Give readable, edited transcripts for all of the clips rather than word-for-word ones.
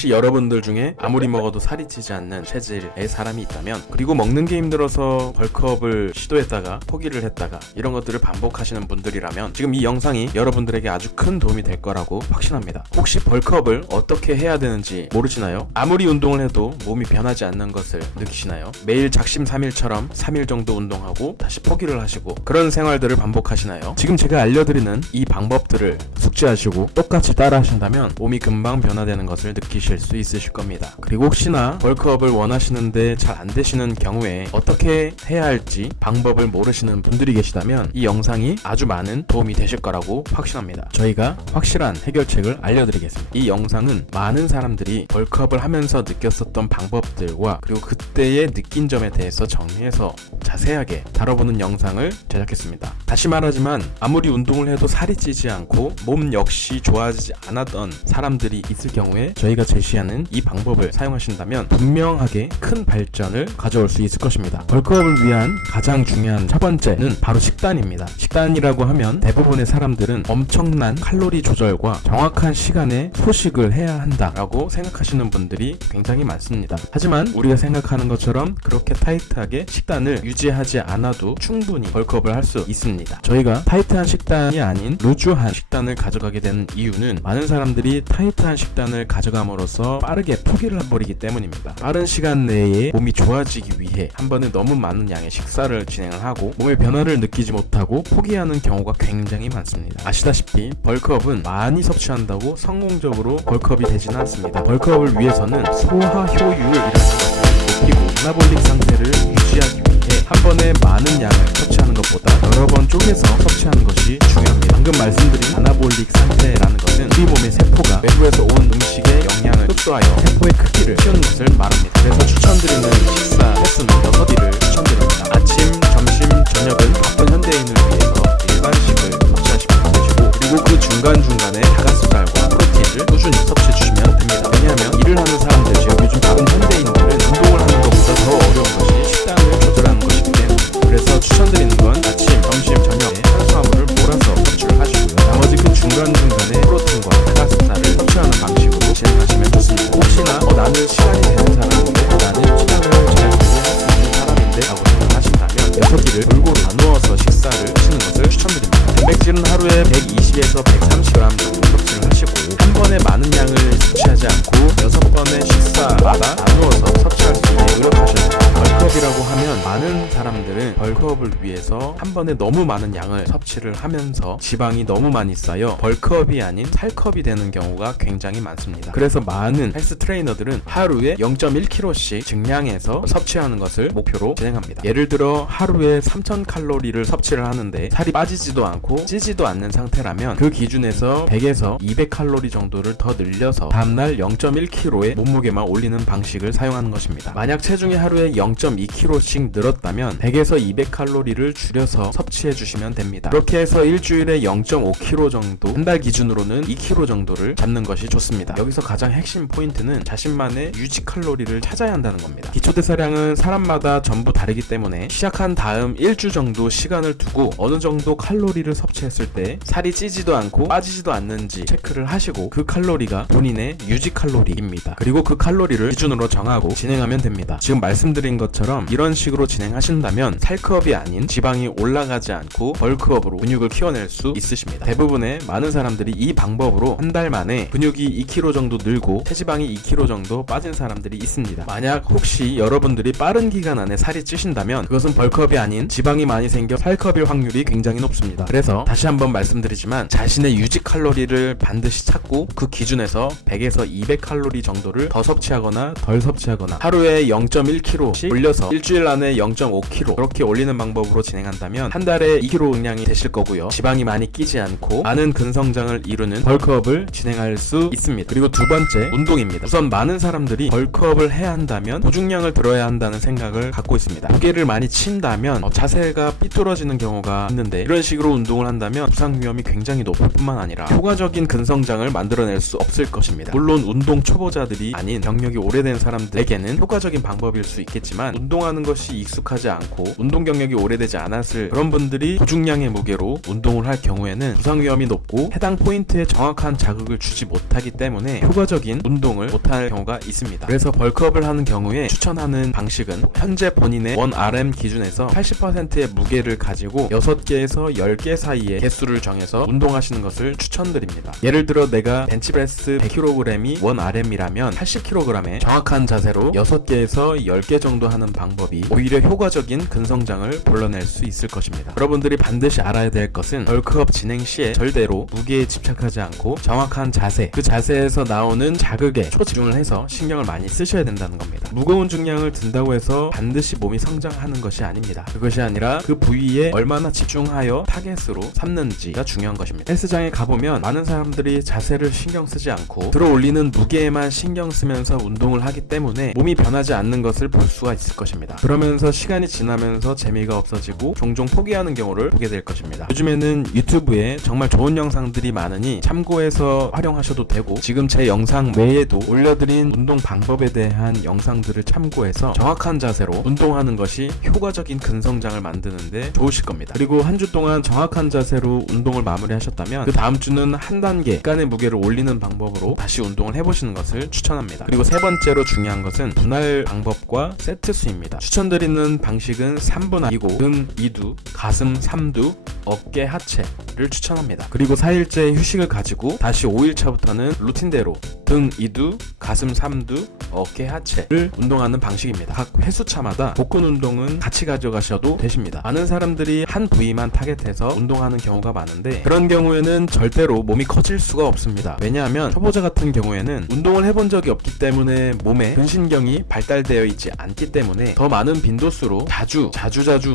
혹시 여러분들 중에 아무리 먹어도 살이 찌지 않는 체질의 사람이 있다면, 그리고 먹는 게 힘들어서 벌크업을 시도했다가 포기를 했다가 이런 것들을 반복하시는 분들이라면 지금 이 영상이 여러분들에게 아주 큰 도움이 될 거라고 확신합니다. 혹시 벌크업을 어떻게 해야 되는지 모르시나요? 아무리 운동을 해도 몸이 변하지 않는 것을 느끼시나요? 매일 작심삼일처럼 3일 정도 운동하고 다시 포기를 하시고 그런 생활들을 반복하시나요? 지금 제가 알려드리는 이 방법들을 숙지하시고 똑같이 따라 하신다면 몸이 금방 변화되는 것을 느끼실 수 있으실 겁니다. 그리고 혹시나 벌크업을 원하시는데 잘 안 되시는 경우에 어떻게 해야 할지 방법을 모르시는 분들이 계시다면 이 영상이 아주 많은 도움이 되실 거라고 확신합니다. 저희가 확실한 해결책을 알려드리겠습니다. 이 영상은 많은 사람들이 벌크업을 하면서 느꼈었던 방법들과 그리고 그때의 느낀 점에 대해서 정리해서 자세하게 다뤄보는 영상을 제작했습니다. 다시 말하지만 아무리 운동을 해도 살이 찌지 않고 몸 역시 좋아지지 않았던 사람들이 있을 경우에 저희가 제시하는 이 방법을 사용하신다면 분명하게 큰 발전을 가져올 수 있을 것입니다. 벌크업을 위한 가장 중요한 첫 번째는 바로 식단입니다. 식단이라고 하면 대부분의 사람들은 엄청난 칼로리 조절과 정확한 시간에 소식을 해야 한다라고 생각하시는 분들이 굉장히 많습니다. 하지만 우리가 생각하는 것처럼 그렇게 타이트하게 식단을 유지하지 않아도 충분히 벌크업을 할 수 있습니다. 저희가 타이트한 식단이 아닌 루즈한 식단을 가져가게 되는 이유는 많은 사람들이 타이트한 식단을 가져감으로써 빠르게 포기를 해버리기 때문입니다. 빠른 시간 내에 몸이 좋아지기 위해 한 번에 너무 많은 양의 식사를 진행을 하고 몸의 변화를 느끼지 못하고 포기하는 경우가 굉장히 많습니다. 아시다시피 벌크업은 많이 섭취한다고 성공적으로 벌크업이 되지는 않습니다. 벌크업을 위해서는 소화 효율이라는 것을 높이고 아나볼릭 상태를 유지하기 위해 한 번에 많은 양을 섭취하는 것보다 여러 번 쪼개서 섭취하는 것이 중요합니다. 방금 말씀드린 아나볼릭 상태라는 것은 우리 몸의 세포가 외부에서 온 음식의 영양을 흡수하여 세포의 크기를 키우는 것을 말합니다. 그래서 추천드리는 식사 횟수는 6끼를 추천드립니다. 아침, 점심, 저녁은 바쁜 현대인을 위해서 일반식을 섭취하시면 되시고, 그리고 그 중간중간에 닭가슴살과 프로틴을 꾸준히 섭취해 주시면 됩니다. 왜냐하면 일을 하는 사람들, 즉 요즘 바쁜 현대인들은 운동을 하는 것보다 더 어려운 것이 식단을 조절하는 것이기 때문에, 그래서 추천드리는 건 아침, 점심, 저녁에 탄수화물을 몰아서 섭취를 하시고요. 나머지 그 중간중간에 프로틴과 닭가슴살을 섭취하는 방식으로 진행하시면 좋습니다. 혹시나 나는 시간이 되는 사람인데, 나는 시간을 잘 관리할 수 있는 사람인데 라고 생각하신다면 6끼를 골고루 나누어서 식사를 하시는 것을 추천드립니다. 단백질은 하루에 120에서 130g 정도 섭취를 하시고 한 번에 많은 양을 섭취하지 않고 6번의 식사마다 나누어서 섭취할 수 있게 노력하셔야 됩니다. 벌크업이라고 하면 많은 사람들은 벌크업을 위해서 한 번에 너무 많은 양을 섭취를 하면서 지방이 너무 많이 쌓여 벌크업이 아닌 살컵이 되는 경우가 굉장히 많습니다. 그래서 많은 헬스 트레이너들은 하루에 0.1kg씩 증량해서 섭취하는 것을 목표로 진행합니다. 예를 들어 하루에 3000칼로리를 섭취를 하는데 살이 빠지지도 않고 찌지도 않는 상태라면 그 기준에서 100에서 200칼로리 정도를 더 늘려서 다음날 0.1kg의 몸무게만 올리는 방식을 사용하는 것입니다. 만약 체중이 하루에 0.2kg씩 늘었다면 100에서 200칼로리를 줄여서 섭취해 주시면 됩니다. 그렇게 해서 일주일에 0.5kg 정도, 한 달 기준으로는 2kg 정도를 잡는 것이 좋습니다. 여기서 가장 핵심 포인트는 자신만의 유지 칼로리를 찾아야 한다는 겁니다. 기초대사량은 사람마다 전부 다르기 때문에 시작한 다음 일주 정도 시간을 두고 어느 정도 칼로리를 섭취했을 때 살이 찌지도 않고 빠지지도 않는지 체크를 하시고 그 칼로리가 본인의 유지 칼로리입니다. 그리고 그 칼로리를 기준으로 정하고 진행하면 됩니다. 지금 말씀드린 것처럼 이런 식으로 진행하신다면 살크업이 아닌 지방이 올라가지 않고 벌크업으로 근육을 키워낼 수 있으십니다. 대부분의 많은 사람들이 이 방법으로 한 달 만에 근육이 2kg 정도 늘고 체지방이 2kg 정도 빠진 사람들이 있습니다. 만약 혹시 여러분들이 빠른 기간 안에 살이 찌신다면 그것은 벌크업이 아닌 지방이 많이 생겨 살크업일 확률이 굉장히 높습니다. 그래서 다시 한번 말씀드리지만 자신의 유지 칼로리를 반드시 찾고 그 기준에서 100에서 200칼로리 정도를 더 섭취하거나 덜 섭취하거나 하루에 0.1kg씩 올려서 일주일 안에 0.5kg 그렇게 올리는 방법으로 진행한다면 한 달에 2kg 응량이 되실 거고요. 지방이 많이 끼지 않고 많은 근성장을 이루는 벌크업을 진행할 수 있습니다. 그리고 두 번째, 운동입니다. 우선 많은 사람들이 벌크업을 해야 한다면 고중량을 들어야 한다는 생각을 갖고 있습니다. 무게를 많이 친다면 자세가 삐뚤어지는 경우가 있는데 이런 식으로 운동을 한다면 부상 위험이 굉장히 높을 뿐만 아니라 효과적인 근성장을 만들 만들어낼 수 없을 것입니다. 물론 운동 초보자들이 아닌 경력이 오래된 사람들에게는 효과적인 방법일 수 있겠지만 운동하는 것이 익숙하지 않고 운동 경력이 오래되지 않았을 그런 분들이 고중량의 무게로 운동을 할 경우에는 부상 위험이 높고 해당 포인트에 정확한 자극을 주지 못하기 때문에 효과적인 운동을 못할 경우가 있습니다. 그래서 벌크업을 하는 경우에 추천하는 방식은 현재 본인의 1RM 기준에서 80%의 무게를 가지고 6개에서 10개 사이의 개수를 정해서 운동하시는 것을 추천드립니다. 예를 들어 내가 벤치프레스 100kg이 1RM이라면 80kg의 정확한 자세로 6개에서 10개 정도 하는 방법이 오히려 효과적인 근성장을 불러낼 수 있을 것입니다. 여러분들이 반드시 알아야 될 것은 벌크업 진행 시에 절대로 무게에 집착하지 않고 정확한 자세, 그 자세에서 나오는 자극에 초집중을 해서 신경을 많이 쓰셔야 된다는 겁니다. 무거운 중량을 든다고 해서 반드시 몸이 성장하는 것이 아닙니다. 그것이 아니라 그 부위에 얼마나 집중하여 타겟으로 삼는지가 중요한 것입니다. 헬스장에 가보면 많은 사람들이 자세를 신경 쓰지 않고 들어 올리는 무게에만 신경 쓰면서 운동을 하기 때문에 몸이 변하지 않는 것을 볼 수가 있을 것입니다. 그러면서 시간이 지나면서 재미가 없어지고 종종 포기하는 경우를 보게 될 것입니다. 요즘에는 유튜브에 정말 좋은 영상들이 많으니 참고해서 활용하셔도 되고, 지금 제 영상 외에도 올려드린 운동 방법에 대한 영상들을 참고해서 정확한 자세로 운동하는 것이 효과적인 근성장을 만드는데 좋으실 겁니다. 그리고 한 주 동안 정확한 자세로 운동을 마무리하셨다면 그 다음 주는 한 단계 약간의 무게를 올리는 방법으로 다시 운동을 해보시는 것을 추천합니다. 그리고 세 번째로 중요한 것은 분할 방법과 세트 수입니다. 추천드리는 방식은 3분할이고 등 2두, 가슴 3두, 어깨 하체를 추천합니다. 그리고 4일째 휴식을 가지고 다시 5일차부터는 루틴대로 등 2두, 가슴 3두, 어깨 하체를 운동하는 방식입니다. 각 회수차마다 복근 운동은 같이 가져가셔도 되십니다. 많은 사람들이 한 부위만 타겟해서 운동하는 경우가 많은데 그런 경우에는 절대로 몸이 커질 수가 없습니다. 왜냐하면 초보자 같은 경우에는 운동을 해본 적이 없기 때문에 몸에 근신경이 발달되어 있지 않기 때문에 더 많은 빈도수로 자주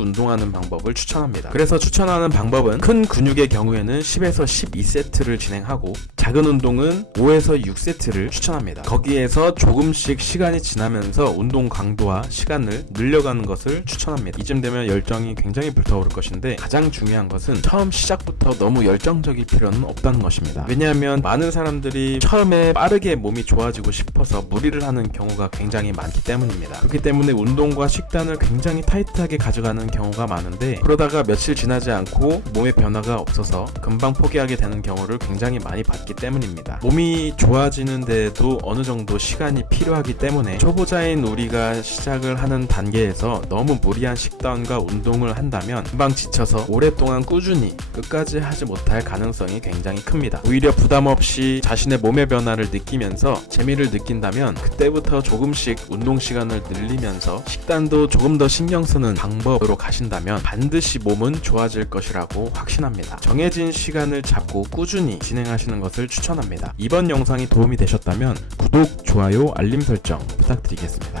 운동하는 방법을 추천합니다. 그래서 추천하는 방법은 큰 근육의 경우에는 10에서 12세트를 진행하고 작은 운동은 5에서 6세트를 추천합니다. 거기에서 조금씩 시간이 지나면서 운동 강도와 시간을 늘려가는 것을 추천합니다. 이쯤 되면 열정이 굉장히 불타오를 것인데 가장 중요한 것은 처음 시작부터 너무 열정적일 필요는 없다는 것입니다. 왜냐하면 많은 사람들이 처음에 빠르게 몸이 좋아지고 싶어서 무리를 하는 경우가 굉장히 많기 때문입니다. 그렇기 때문에 운동과 식단을 굉장히 타이트하게 가져가는 경우가 많은데 그러다가 며칠 지나지 않고 몸에 변화가 없어서 금방 포기하게 되는 경우를 굉장히 많이 봤기 때문입니다. 몸이 좋아지는 데에도 어느 정도 시간이 필요하기 때문에 초보자인 우리가 시작을 하는 단계에서 너무 무리한 식단과 운동을 한다면 금방 지쳐서 오랫동안 꾸준히 끝까지 하지 못할 가능성이 굉장히 큽니다. 오히려 부담 없이 자신의 몸의 변화를 느끼면서 재미를 느낀다면 그때부터 조금씩 운동 시간을 늘리면서 식단도 조금 더 신경 쓰는 방법으로 가신다면 반드시 몸은 좋아질 것이라고 확신합니다. 정해진 시간을 잡고 꾸준히 진행하시는 것을 추천합니다. 이번 영상이 도움이 되셨다면 구독, 좋아요, 알림 설정 부탁드리겠습니다.